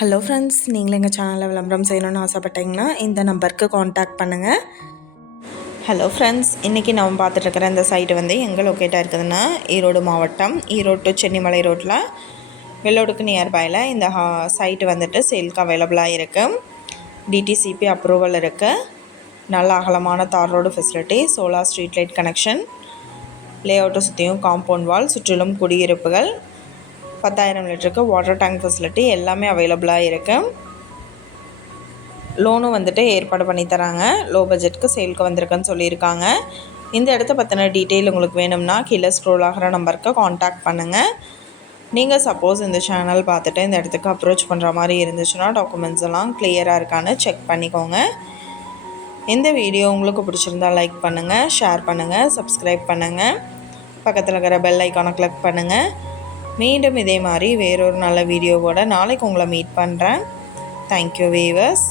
Hello friends, நீங்களும் எங்கள் சேனலில் விளம்பரம் செய்யணும்னு ஆசைப்பட்டீங்கன்னா இந்த நம்பருக்கு காண்டாக்ட் பண்ணுங்கள். ஹலோ ஃப்ரெண்ட்ஸ், இன்றைக்கி நம்ம பார்த்துட்ருக்கிற இந்த சைட்டு வந்து எங்கே லொக்கேட்டாக இருக்குதுன்னா ஈரோடு மாவட்டம், ஈரோடு டு சென்னிமலை ரோட்டில் வெள்ளோடுக்கு நியர்பையில் இந்த சைட்டு வந்துட்டு சேல்க்கு அவைலபிளாக இருக்குது. டிடிசிபி அப்ரூவல் இருக்குது. நல்ல அகலமான தார் road facility, solar street light connection, லே அவுட்டை சுற்றியும் காம்பவுண்ட் வால், சுற்றிலும் குடியிருப்புகள், 10,000 லிட்டருக்கு வாட்டர் டேங்க் ஃபெசிலிட்டி எல்லாமே அவைலபிளாக இருக்குது. லோனும் வந்துட்டு ஏற்பாடு பண்ணி தராங்க. லோ பட்ஜெட்டுக்கு சேலுக்கு வந்திருக்குன்னு சொல்லியிருக்காங்க. இந்த இடத்த பற்றின டீட்டெயில் உங்களுக்கு வேணும்னா கீழே ஸ்க்ரோல் ஆகிற நம்பருக்கு காண்டாக்ட் பண்ணுங்கள். நீங்கள் சப்போஸ் இந்த சேனல் பார்த்துட்டு இந்த இடத்துக்கு அப்ரோச் பண்ணுற மாதிரி இருந்துச்சுன்னா டாக்குமெண்ட்ஸ் எல்லாம் கிளியராக இருக்கான்னு செக் பண்ணிக்கோங்க. இந்த வீடியோ உங்களுக்கு பிடிச்சிருந்தால் லைக் பண்ணுங்கள், ஷேர் பண்ணுங்கள், சப்ஸ்கிரைப் பண்ணுங்கள், பக்கத்தில் இருக்கிற பெல் ஐக்கானை கிளிக் பண்ணுங்கள். மீண்டும் இதே மாதிரி வேறொரு நல்ல வீடியோவோட நாளைக்கு உங்களை மீட் பண்ணுறேன். Thank you viewers.